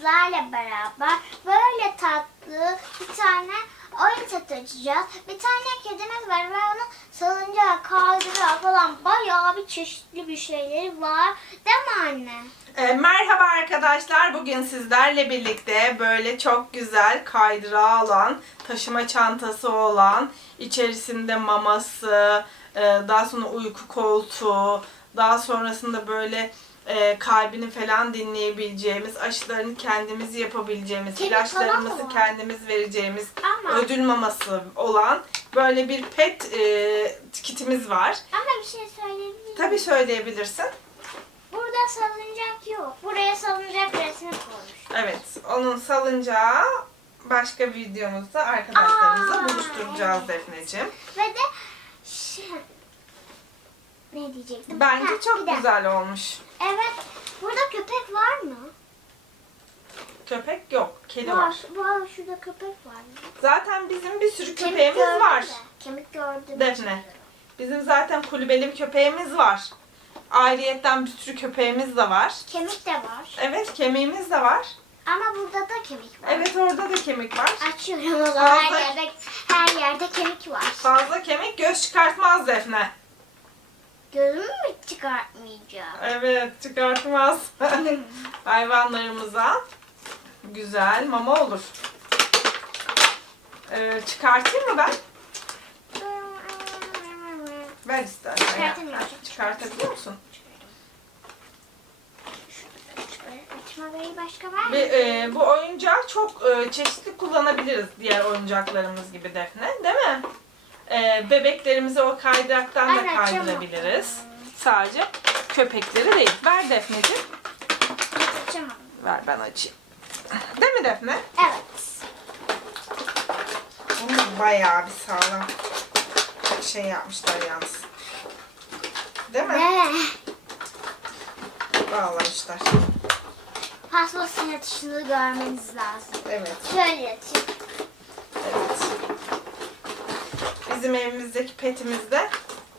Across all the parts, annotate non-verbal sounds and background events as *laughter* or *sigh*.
sizlerle beraber böyle tatlı bir tane oyun seti açacağız. Bir tane kedimiz var ve onun salıncağı, kaydırağı falan bayağı bir çeşitli bir şeyleri var. Değil mi anne? E, merhaba arkadaşlar. Bugün sizlerle birlikte böyle çok güzel kaydırağı olan, taşıma çantası olan, içerisinde maması, e, daha sonra uyku koltuğu, daha sonrasında böyle e, kalbini falan dinleyebileceğimiz, aşılarını kendimiz yapabileceğimiz, falan mı ilaçlarımızı kendimiz vereceğimiz, Ama ödül maması olan böyle bir pet e, kitimiz var. ama bir şey söyleyebilir miyim? Tabii söyleyebilirsin. Burada salıncak yok. Buraya salıncak resmi koymuş. Evet, onun salıncağı başka videomuzda arkadaşlarımıza Aa, buluşturacağız. Defneciğim. Ve de şey, ne diyecektim? Bence Ha, çok de- güzel olmuş. Evet. Burada köpek var mı? Köpek yok, kedi var. Var. Şurada köpek var. Zaten bizim bir sürü köpeğimiz var. de, Kemik gördüm. Defne. Bizim zaten kulübeli bir köpeğimiz var. Ayrıyetten bir sürü köpeğimiz de var. Kemik de var. Evet, kemiğimiz de var. Ama burada da kemik var. Evet, orada da kemik var. Açıyorum o zaman. Her Fazla- yerde, her yerde kemik var. Fazla kemik göz çıkartmaz Defne. Gözümü mü çıkartmayacağım? Evet, çıkartmaz. *laughs* Hayvanlarımıza güzel mama olur. Ee, çıkartayım mı ben? Ver istersen ya. Çıkartamıyorum. Çıkartabiliyor musun? Başka var mı? Ve, e, bu oyuncağı çok e, çeşitli kullanabiliriz diğer oyuncaklarımız gibi Defne. Değil mi? E, bebeklerimizi o kaydıraktan da kaydırabiliriz. Sadece köpekleri değil. Ver Defneciğim. Ver ben açayım. Değil mi Defne? Evet. Bunu bayağı bir sağlam şey yapmışlar yalnız. Değil mi? Ve Bağlamışlar. paspasın yatışını görmeniz lazım. Evet, Şöyle yatayım. evet. Bizim evimizdeki petimizde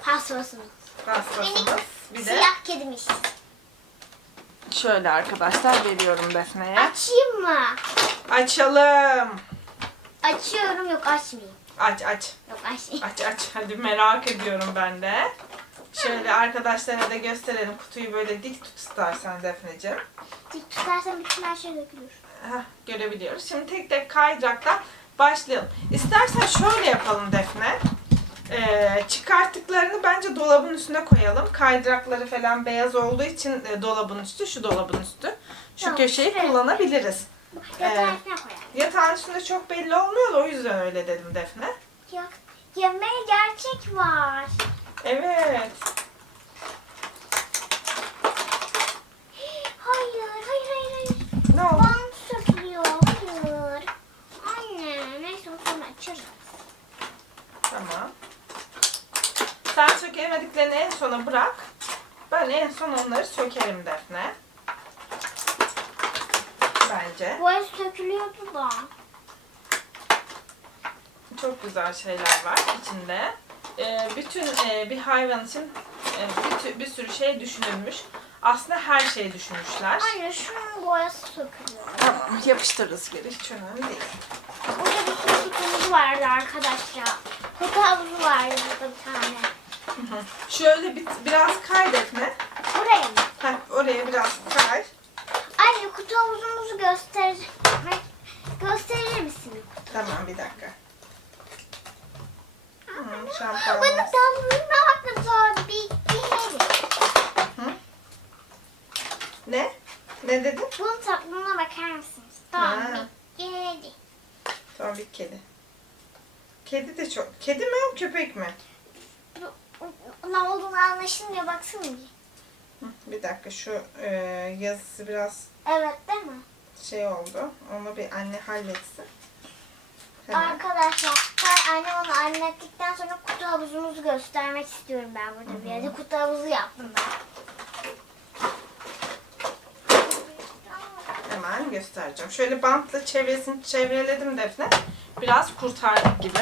Paspasımız. pastasımız. Bir de Siyah kedimiz. şöyle arkadaşlar veriyorum Defne'ye. Açayım mı? Açalım. Açıyorum yok açmayayım. Aç aç. Yok açmayayım. Aç aç. Hadi merak ediyorum ben de. Şöyle arkadaşlara da gösterelim. Kutuyu böyle dik tut istersen Defneciğim. Dik tutarsan bütün her şey dökülür. Heh, görebiliyoruz. Şimdi tek tek kaydıraktan başlayalım. İstersen şöyle yapalım Defne. Ee, çıkarttıklarını bence dolabın üstüne koyalım. Kaydırakları falan beyaz olduğu için e, dolabın üstü, şu dolabın üstü. Şu Tamam, köşeyi şuraya kullanabiliriz. Yatağın üstüne koyalım. Yatağın üstünde çok belli olmuyor da o yüzden öyle dedim Defne. Ya, yemeğe gerçek var. Evet. Hayır, hayır, hayır, hayır. Ne oldu? Bant sökülüyor, hayır. Anne, neyse o sonra açarız. Tamam. Sen sökemediklerini en sona bırak. Ben en son onları sökerim Defne. Bence. Bu el sökülüyordu da. Çok güzel şeyler var içinde. Ee, bütün e, bir hayvan için e, bir, tü- bir sürü şey düşünülmüş. Aslında her şey düşünmüşler. Anne şunun boyası sökülüyor. Tamam yapıştırırız geri hiç önemli değil. Burada bir sürü kutumuz vardı arkadaşlar. Kutu havuzu vardı burada bir tane. Hı hı. Şöyle bir, biraz kay Defne. Buraya mı? Heh, oraya biraz kay. Anne kutu havuzumuzu göster gösterir misin? Tamam bir dakika. Bana şampuanımız. damlına bakın bir Hı? Ne? Ne dedin? Bunun tatlılığına bakar mısınız? Ha. Tamam. Yedi. Tamam bir kedi. Kedi de çok. Kedi mi köpek mi? Ne olduğunu anlaşılmıyor baksana bir. Bir dakika şu e, yazısı biraz Evet değil mi? şey oldu. Onu bir anne halletsin. Hemen. Arkadaşlar ben annem onu hallettikten sonra kutu havuzumuzu göstermek istiyorum ben burada bir yerde. Kutu havuzu yaptım ben. Hemen göstereceğim. Şöyle bantla çevresini çevreledim Defne. Biraz kurtardık gibi.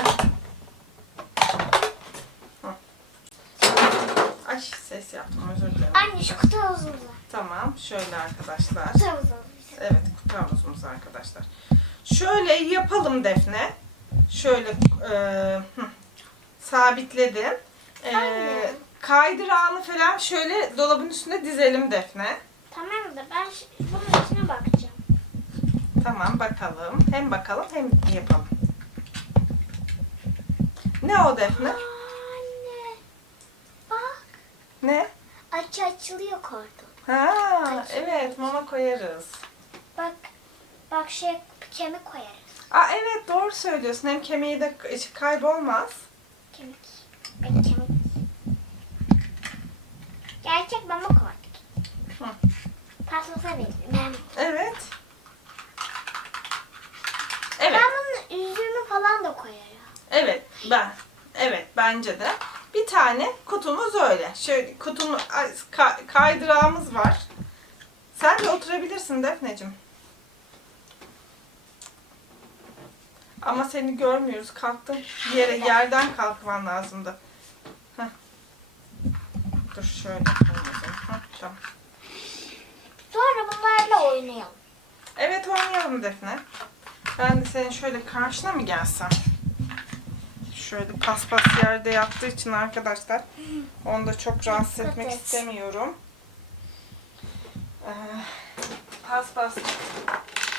Ay ses yaptım özür dilerim. Anne şu kutu havuzumuzu. Tamam şöyle arkadaşlar. Kutu. Evet kutu havuzumuz arkadaşlar. Şöyle yapalım Defne. Şöyle e, hı, sabitledim. E, Aynen. kaydırağını falan şöyle dolabın üstüne dizelim Defne. Tamam da ben bunun içine bakacağım. Tamam bakalım. Hem bakalım hem yapalım. Ne o Defne? Anne. Bak. Ne? Aç açılıyor kordon. Ha evet mama koyarız. Bak. Bak şey kemik koyarız. Aa evet doğru söylüyorsun. Hem kemiği de kaybolmaz. Kemik. Ben kemik. Gerçek mama koyduk. Hı. Paslasa benziyor. Evet. Ben Evet. bunun üzümü falan da koyarım. Evet ben. Evet bence de. Bir tane kutumuz öyle. Şöyle kutumuz ka- kaydırağımız var. Sen de oturabilirsin Defneciğim. Ama seni görmüyoruz. Kalktın. Yere yerden kalkman lazımdı. Heh. Dur şöyle. Heh, tamam. Sonra bunlarla oynayalım. Evet oynayalım Defne. Ben de senin şöyle karşına mı gelsem? Şöyle paspas yerde yattığı için arkadaşlar onu da çok rahatsız etmek et. istemiyorum. Ee, paspas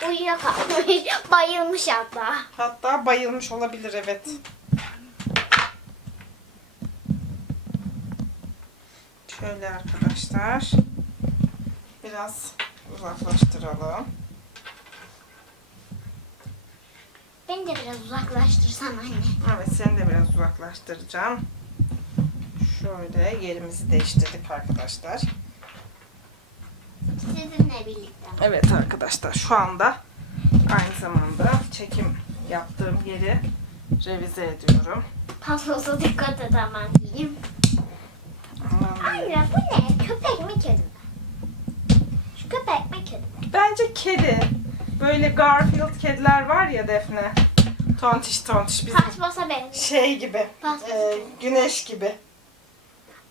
Uyuyakalmış. *laughs* Bayılmış hatta. hatta bayılmış olabilir evet. Şöyle arkadaşlar biraz uzaklaştıralım. Beni de biraz uzaklaştırsan anne. Evet seni de biraz uzaklaştıracağım. Şöyle yerimizi değiştirdik arkadaşlar. Sizinle birlikte. Evet arkadaşlar şu anda aynı zamanda çekim yaptığım yeri revize ediyorum. Pasosa dikkat et aman diyeyim. Anne bu ne? Köpek mi kedi mi? Şu köpek mi kedi mi? Bence kedi. Böyle Garfield kediler var ya Defne. Tontiş tontiş bizim Paspasa benziyor. şey gibi. E, güneş gibi.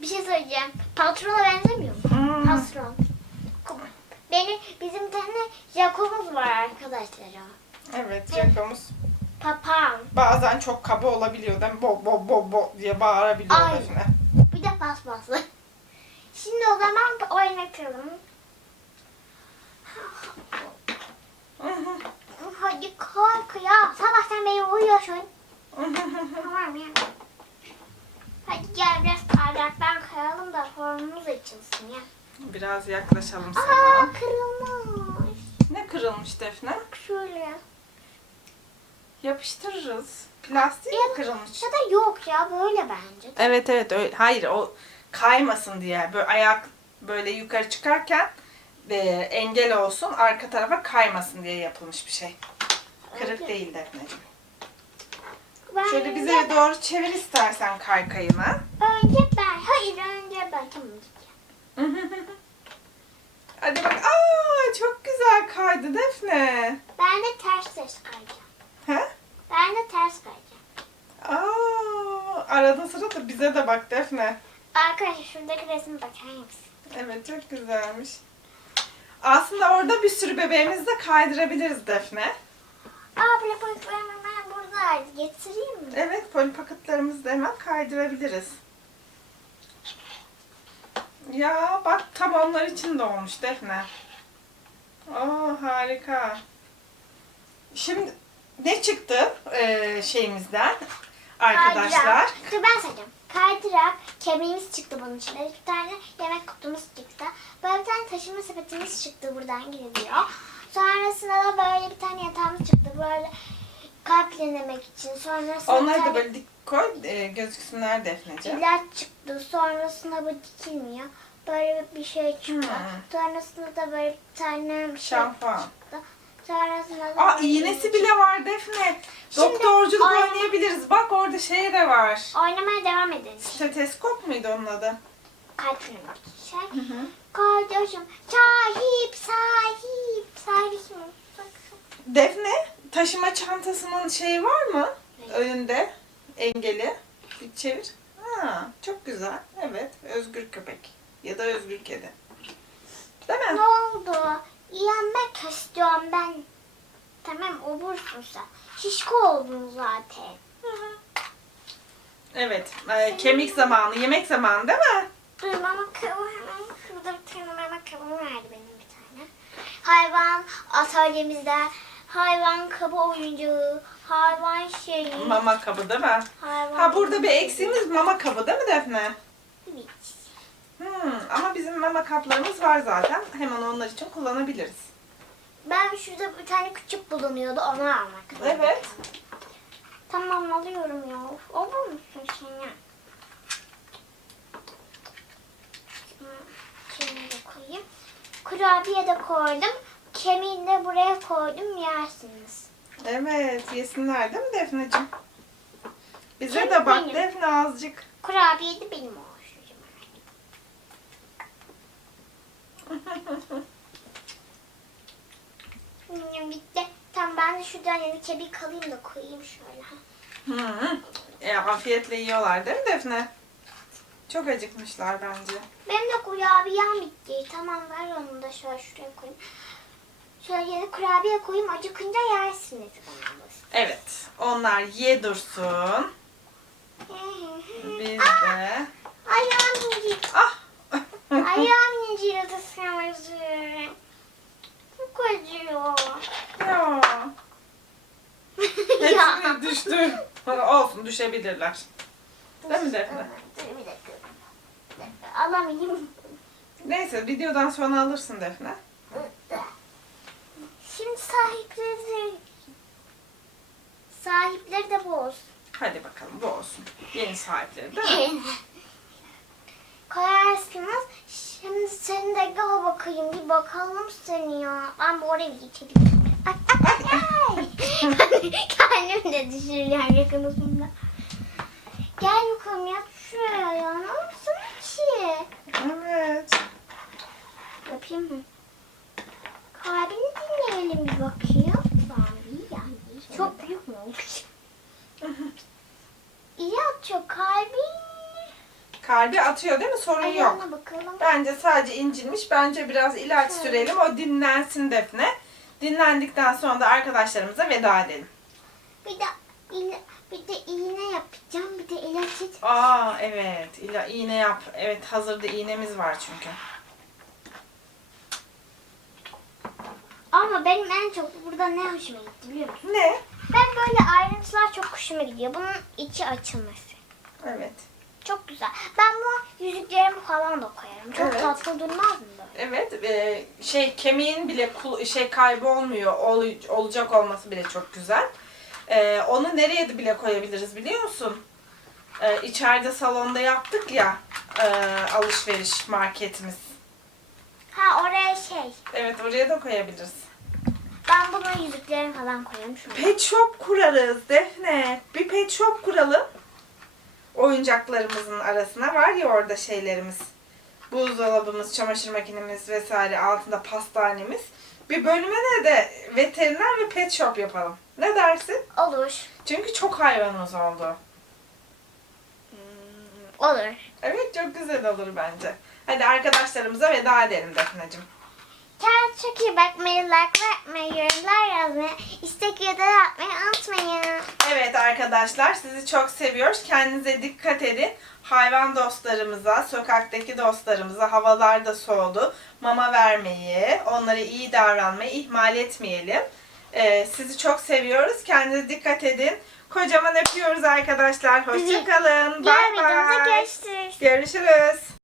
Bir şey söyleyeceğim. Patrona benzemiyor mu? Hmm. Patron. Benim bizim tane Jacob'umuz var arkadaşlar. o. Evet Jacob'umuz Papağan. bazen çok kaba olabiliyor değil mi? Bo bo bo bo diye bağırabiliyor Ay. Defne. Bir de paspaslı. Şimdi o zaman oynatalım. Kalk ya. Sabahtan beri uyuyorsun. Tamam ya. Hadi gel biraz kaydıraktan kayalım da formumuz açılsın ya. Biraz yaklaşalım Aa sana. kırılmış. Ne kırılmış Defne? Bak şöyle. Yapıştırırız. Plastiği mi kırılmış? Ya da yok ya böyle bence. Evet evet öyle. Hayır o kaymasın diye. Böyle ayak böyle yukarı çıkarken e, engel olsun arka tarafa kaymasın diye yapılmış bir şey. Kırık değil Defneciğim. Şöyle bize doğru çevir istersen kaykayını. Önce ben. Hayır önce ben. Tamam. Hadi bak. Aa çok güzel kaydı Defne. Ben de ters ters kayacağım. He? Ben de ters kayacağım. Aa arada sırada bize de bak Defne. Arkadaşlar şuradaki resme bakar mısın? Evet çok güzelmiş. Aslında orada bir sürü bebeğimizi de kaydırabiliriz Defne. Aa balıklarım hemen buradaydı. Getireyim mi? Evet, polipaketlerimizi de hemen kaydırabiliriz. Ya bak tam onlar için de olmuş Defne. Oo harika. Şimdi ne çıktı eee, şeyimizden arkadaşlar? Kaydırak. Dur ben sayacağım. Kaydırak, kemiğimiz çıktı bunun içinde. Bir tane yemek kutumuz çıktı. Böyle bir tane taşıma sepetimiz çıktı buradan gidiliyor. Sonrasında da böyle bir tane yatağımız çıktı. Kalplenemek için. Sonrasında bir Onları da böyle dik koy eee, gözüksünler Defneciğim. ilaç çıktı. Sonrasında bu dikilmiyor. Böyle bir şey çıktı. Hmm. Sonrasında da böyle bir tane bir şey Şampuan. çıktı. Sonrasında da Aa böyle iğnesi bir- bile var Defne. Şimdi Doktorculuk ay- oynayabiliriz. Bak orada şey de var. Oynamaya devam edelim. Steteskop muydu onun adı? Kalplenemek şey. Hı hı. Kardeşim sahip sahip sahip? Defne, taşıma çantasının şeyi var mı? Ne? Önünde engeli. Bir çevir. Ha, çok güzel. Evet, özgür köpek ya da özgür kedi. Değil Ne mi? oldu? yenmek istiyorum ben. Tamam obursun sen. Şişko oldun zaten. Evet. e, kemik zamanı, yemek zamanı değil mi? Dur mama kabı hemen şurada bir tane mama kabı vardı benim bir tane. Hayvan atölyemizde hayvan kabı oyuncağı, hayvan şeyi, Mama kabı değil mi? hayvan... Ha burada bir eksiğimiz mama kabı değil mi Defne? Evet. Hmm, ama bizim mama kaplarımız var zaten. Hemen onlar için kullanabiliriz. Ben şurada bir tane küçük bulunuyordu onu almak. Evet. Tamam alıyorum ya. Olur musun sen? De koyayım. Kurabiye de koydum. Kemiğini de buraya koydum yersiniz. Evet, yesinler değil mi Defneciğim? Bize Kemik de bak benim. Defne azıcık. Kurabiye de benim olsun. Hmm, bitti. Tamam ben de şuradan yeni kemiği kalayım da koyayım şöyle. Hı. E, afiyetle yiyorlar değil mi Defne? Çok acıkmışlar bence. Benim de kurabiyem bitti. Tamam ver onu da şöyle şuraya koyayım. Şöyle kurabiye koyayım. Acıkınca yersiniz. Evet, onlar ye dursun. Biz de... Ayağım incir. Ah! *laughs* Ayağım incir ısırması. Çok acıyor. ya. *laughs* Hepsi düştü. Olsun düşebilirler. Değil mi Defne? Dur bir dakika. Bir dakika, Alamayayım. Neyse videodan sonra alırsın Defne. Sahipleri sahipleri de bu olsun. Hadi bakalım bu olsun. Yeni sahipleri mi? Koyarsınız. Şimdi seni de gel bakayım. Bir bakalım seni ya. Ben bu oraya ay. *laughs* Kendim de düşürüyorum yakınısında. Gel bakalım yat şuraya ya. Ne olursun ki? Evet. Yapayım mı? Kalbini dinleyelim bir bakayım. Bambi yani. Çok büyük mü oldu? İyi atıyor kalbi. Kalbi atıyor değil mi? Sorun yok. Ayağına bakalım. Bence sadece incinmiş. Bence biraz ilaç Evet. sürelim. O dinlensin Defne. Dinlendikten sonra da arkadaşlarımıza veda edelim. Bir de iğne, bir de iğne yapacağım. Bir de ilaç iç. Aa evet. İla, iğne yap. Evet hazırda iğnemiz var çünkü. Ama benim en çok burada ne hoşuma gitti biliyor musun? Ne? Ben böyle ayrıntılar çok hoşuma gidiyor. Bunun içi açılması. Evet. Çok güzel. Ben bu yüzüklerimi falan da koyarım. Çok Evet. tatlı durmaz mı böyle? Evet. e, şey kemiğin bile kul- şey kaybolmuyor. Ol, olacak olması bile çok güzel. E, onu nereye de bile koyabiliriz biliyor musun? E, içeride salonda yaptık ya e, alışveriş marketimiz. Ha oraya şey. Evet oraya da koyabiliriz. Ben buna yüzüklerimi falan koyarım. Şunu. Pet shop kurarız Defne. Bir pet shop kuralım. Oyuncaklarımızın arasına var ya orada şeylerimiz. Buzdolabımız, çamaşır makinemiz vesaire altında pastanemiz. Bir bölüme de veteriner ve pet shop yapalım. Ne dersin? Olur. Çünkü çok hayvanımız oldu. Olur. Evet çok güzel olur bence. Hadi arkadaşlarımıza veda edelim Defne'cim. Kendinize çok iyi bakmayı, like yapmayı, yorumlar yazmayı, istek ya da yapmayı unutmayın. Evet arkadaşlar sizi çok seviyoruz. Kendinize dikkat edin. Hayvan dostlarımıza, sokaktaki dostlarımıza havalar da soğudu. Mama vermeyi, onlara iyi davranmayı ihmal etmeyelim. Ee, sizi çok seviyoruz. Kendinize dikkat edin. Kocaman öpüyoruz arkadaşlar. Hoşçakalın. Diğer Bay videomuzda bay. görüşürüz. Görüşürüz.